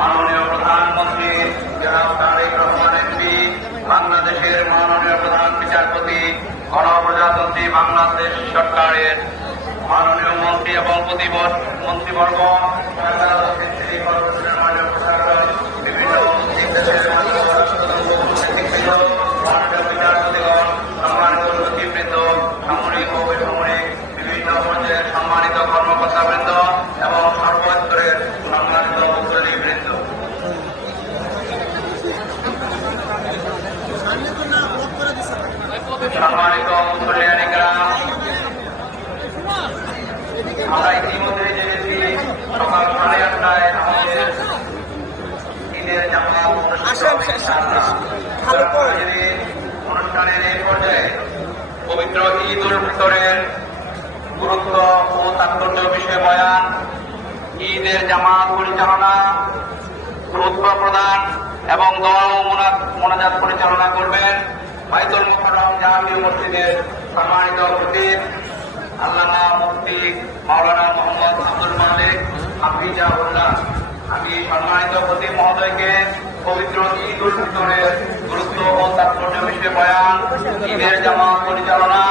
মাননীয় প্রধানমন্ত্রী জনাব তারেক রহমান এমপি, বাংলাদেশের মাননীয় প্রধান বিচারপতি, গণপ্রজাতন্ত্রী বাংলাদেশ সরকারের মাননীয় মন্ত্রী এবং মন্ত্রীবর্গ, বিভিন্ন বিচারপতিগণ, সম্মানিত সচিববৃন্দ, সামরিক ও বেসামরিক বিভিন্ন পর্যায়ের সম্মানিত কর্মকর্তাবৃন্দ এবং সর্বস্তরের সম্মানিত মুসল্লিবৃন্দ, সম্মানিত মুসল্লিয়ানিরা, আমরা ইতিমধ্যে জেনেছি সকাল 8:30টায় আমাদের ঈদের জামাত অনুষ্ঠানের এই পর্যায়ে পবিত্র ঈদ উল ফিতরের গুরুত্ব ও তাৎপর্য বিষয়ে বয়ান, ঈদের জামাত পরিচালনা, খুতবা প্রদান এবং দোয়া ও মোনাজাত পরিচালনা করবেন বাইতুল মুকাররম জামি মসজিদের সম্মানিত খতিব আল্লামা মুফতি মাওলানা মোহাম্মদ আব্দুল মালিক হাফিজাহুল্লাহ। আমি সম্মানিত খতিব মহোদয়কে পবিত্র ঈদ উল ফিতরের গুরুত্ব ও তাৎপর্য বিষয়ে বয়ান, ঈদের জামাত পরিচালনা,